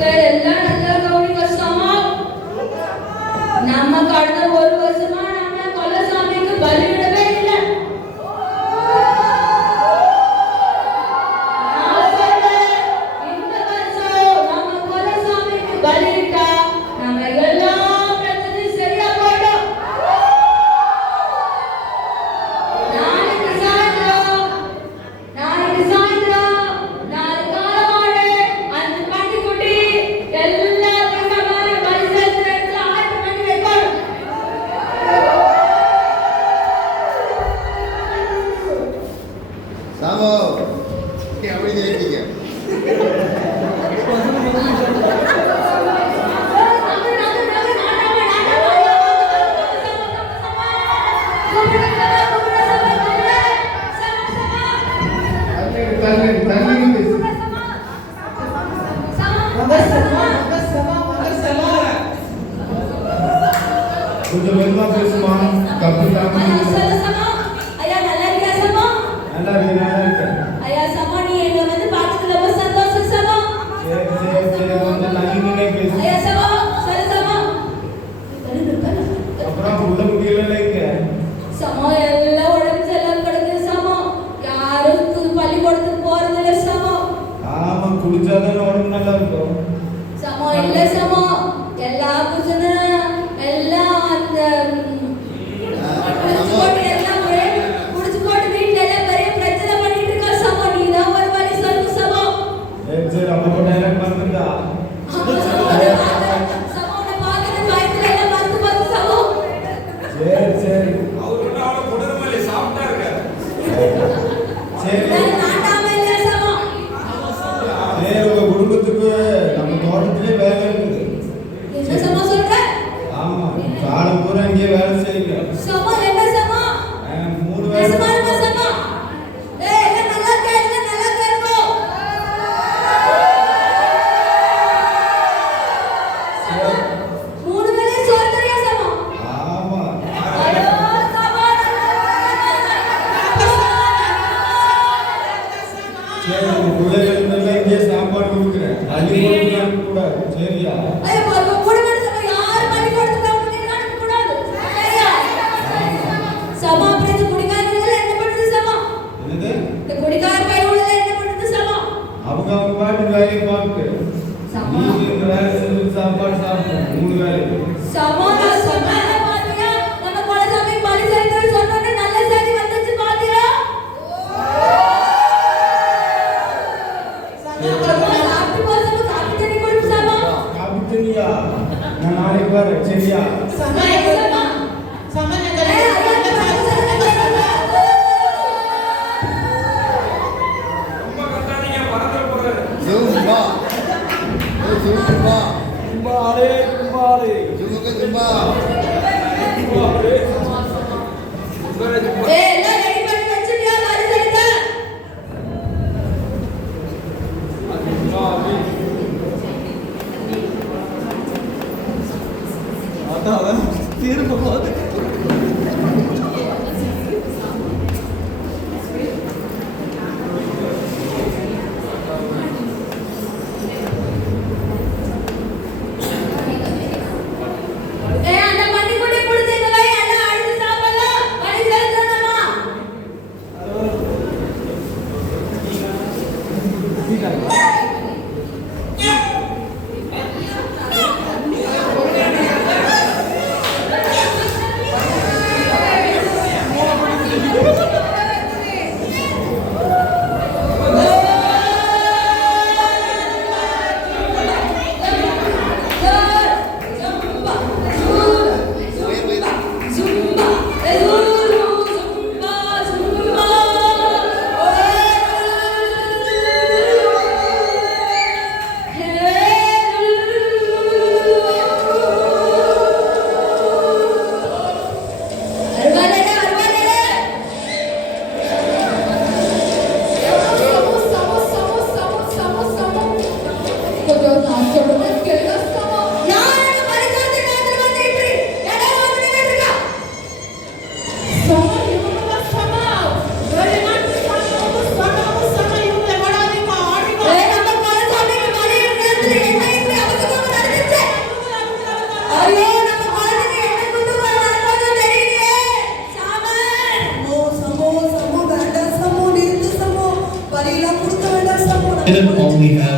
மக்கள் எல்லாம் நல்லா கவனிக்க நம்ம கடந்த ஒரு வருஷமா There's சரியா நான் நாளைக்கு வரேன் சரியா Zumba, Zumba, Zumba, Zumba, didn't only have